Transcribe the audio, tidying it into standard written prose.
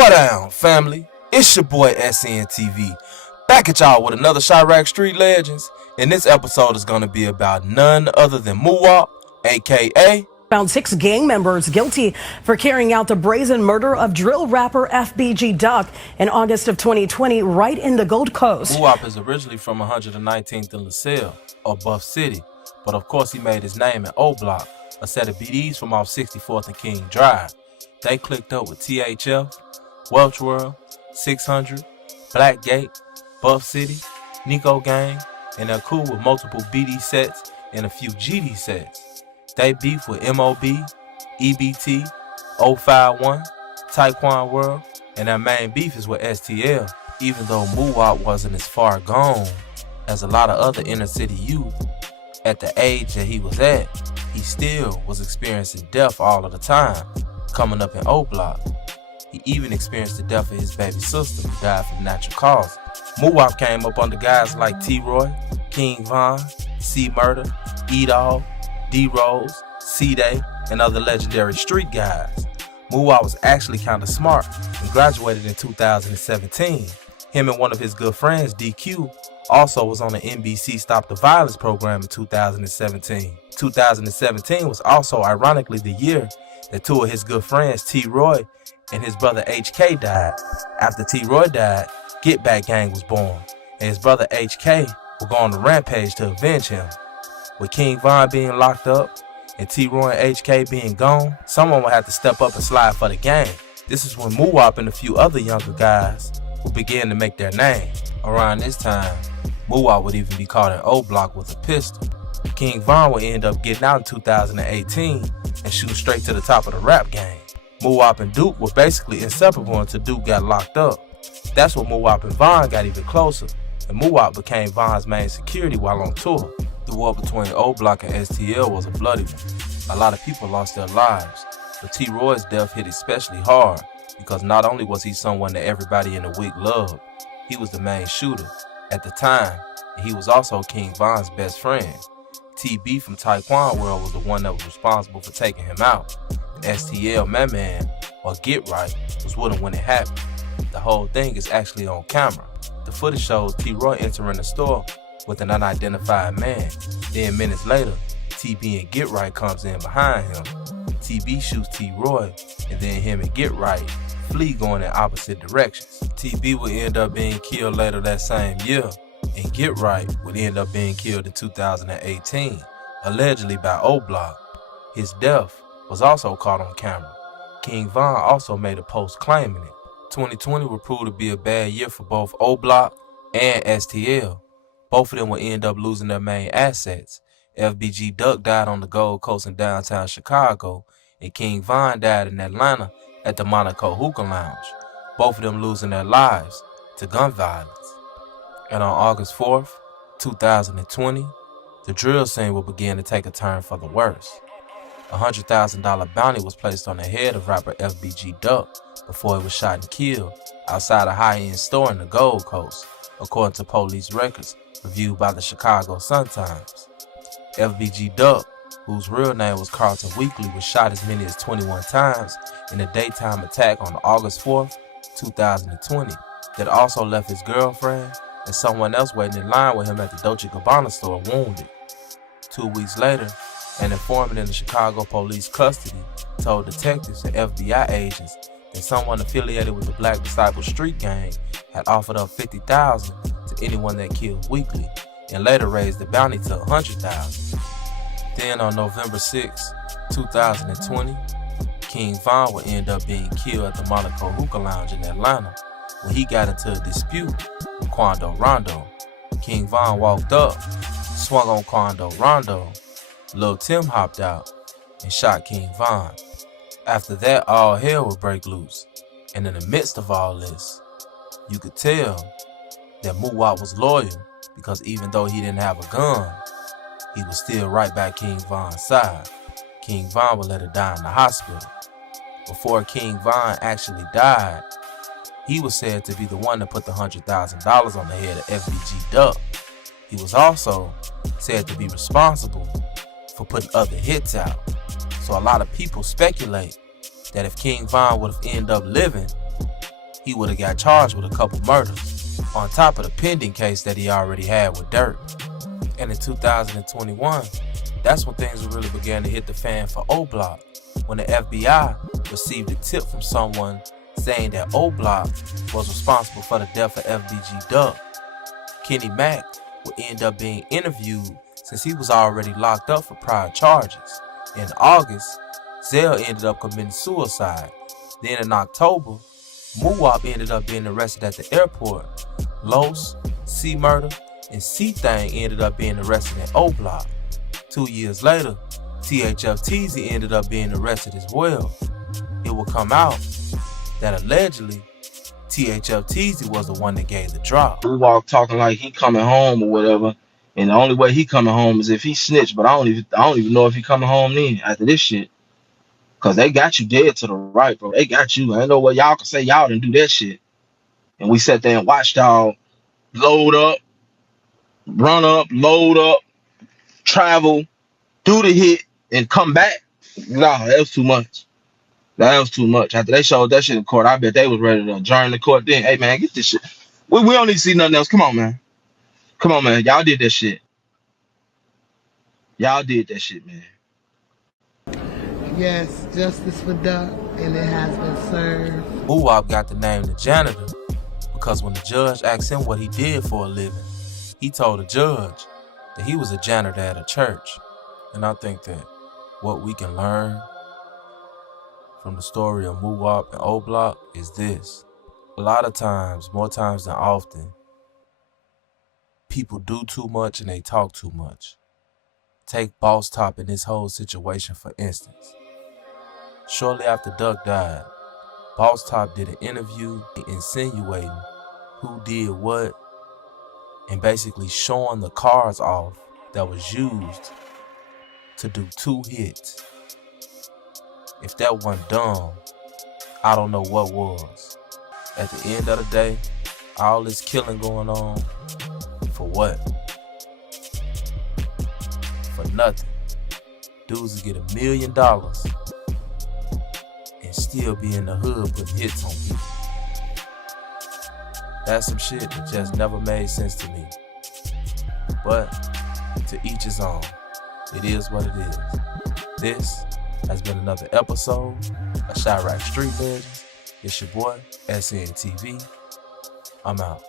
What down, family? It's your boy SNTV, back at y'all with another Chiraq Street Legends, and this episode is going to be about none other than Muwop, aka found 6 gang members guilty for carrying out the brazen murder of drill rapper FBG Duck in August of 2020 right in the Gold Coast. Muwop is originally from 119th and LaSalle, or Buff City, but of course he made his name in O Block, a set of BDs from off 64th and King Drive. They clicked up with THF, Welch World, 600, Blackgate, Buff City, Nico Gang, and they're cool with multiple BD sets and a few GD sets. They beef with MOB, EBT, 051, Taekwon World, and their main beef is with STL. Even though Muwop wasn't as far gone as a lot of other inner city youth, at the age that he was at, he still was experiencing death all of the time, coming up in O Block. He even experienced the death of his baby sister who died from natural causes. Muwop came up under guys like T-Roy, King Von, C-Murder, E-Dog, D-Rose, C-Day, and other legendary street guys. Muwop was actually kind of smart and graduated in 2017. Him and one of his good friends, DQ, also was on the NBC Stop the Violence program in 2017. 2017 was also ironically the year that 2 of his good friends, T-Roy and his brother HK, died. After T-Roy died, Get Back Gang was born, and his brother HK would go on a rampage to avenge him. With King Von being locked up and T-Roy and HK being gone, someone would have to step up and slide for the gang. This is when Muwop and a few other younger guys would begin to make their name. Around this time, Muwop would even be caught in O Block with a pistol. King Von would end up getting out in 2018 and shoot straight to the top of the rap game. Muwop and Duke were basically inseparable until Duke got locked up. That's when Muwop and Von got even closer, and Muwop became Von's main security while on tour. The war between O Block and STL was a bloody one. A lot of people lost their lives, but T-Roy's death hit especially hard because not only was he someone that everybody in the WIC loved, he was the main shooter at the time, and he was also King Von's best friend. TB from Taekwon World was the one that was responsible for taking him out, and STL Man or Get Right was with him when it happened. The whole thing is actually on camera. The footage shows T-Roy entering the store with an unidentified man. Then minutes later, TB and Get Right comes in behind him. TB shoots T-Roy, and then him and Get Right flee going in opposite directions. TB would end up being killed later that same year, and Get Right would end up being killed in 2018, allegedly by O Block. His death was also caught on camera. King Von also made a post claiming it. 2020 would prove to be a bad year for both O Block and STL. Both of them would end up losing their main assets. FBG Duck died on the Gold Coast in downtown Chicago, and King Von died in Atlanta at the Monaco Hookah Lounge. Both of them losing their lives to gun violence. And on August 4th, 2020, the drill scene will begin to take a turn for the worse. A $100,000 bounty was placed on the head of rapper FBG Duck before he was shot and killed outside a high-end store in the Gold Coast, according to police records reviewed by the Chicago Sun-Times. FBG Duck, whose real name was Carlton Weekly, was shot as many as 21 times in a daytime attack on August 4th, 2020, that also left his girlfriend and someone else waiting in line with him at the Dolce & Gabbana store wounded. 2 weeks later, an informant in the Chicago police custody told detectives and FBI agents that someone affiliated with the Black Disciple Street Gang had offered up $50,000 to anyone that killed Weekly, and later raised the bounty to $100,000. Then on November 6, 2020, King Von would end up being killed at the Monaco Hookah Lounge in Atlanta when he got into a dispute with Quando Rondo. King Von walked up, swung on Quando Rondo. Lil Tim hopped out and shot King Von. After that, all hell would break loose, and in the midst of all this, you could tell that Muwop was loyal because even though he didn't have a gun, he was still right by King Von's side. King Von would let her die in the hospital. Before King Von actually died, he was said to be the one that put the $100,000 on the head of FBG Duck. He was also said to be responsible for putting other hits out. So a lot of people speculate that if King Von would have ended up living, he would have got charged with a couple murders, on top of the pending case that he already had with Dirt. And in 2021, that's when things really began to hit the fan for O-Block, when the FBI received a tip from someone saying that O-Block was responsible for the death of FBG Duck. Kenny Mack would end up being interviewed since he was already locked up for prior charges. In August, Zell ended up committing suicide. Then in October, Muwop ended up being arrested at the airport. Los, C-Murder, and C-Thang ended up being arrested in O-Block. 2 years later, THF-Teezy ended up being arrested as well. It would come out that allegedly THF-Teezy was the one that gave the drop. Muwop talking like he coming home or whatever, and the only way he coming home is if he snitched. But I don't even know if he coming home then after this shit, cause they got you dead to the right, bro. They got you. I know what y'all can say. Y'all didn't do that shit, and we sat there and watched y'all load up, run up, load up, travel, do the hit, and come back. Nah, that was too much. That was too much. After they showed that shit in court, I bet they was ready to adjourn the court then. Hey, man, get this shit. We don't need to see nothing else. Come on, man. Come on, man. Y'all did that shit. Y'all did that shit, man. Yes, justice for Duck, and it has been served. Muwop got the name the janitor because when the judge asked him what he did for a living, he told the judge that he was a janitor at a church. And I think that what we can learn from the story of Muwop and O-Block is this. A lot of times, more times than often, people do too much and they talk too much. Take Boss Top in this whole situation for instance. Shortly after Duck died, Boss Top did an interview insinuating who did what and basically showing the cards off that was used to do 2 hits. If that wasn't dumb, I don't know what was. At the end of the day, all this killing going on, for what? For nothing. Dudes will get $1 million and still be in the hood putting hits on people. That's some shit that just never made sense to me. But to each his own. It is what it is. This has been another episode of Chiraq Street Legends. It's your boy, SNTV. I'm out.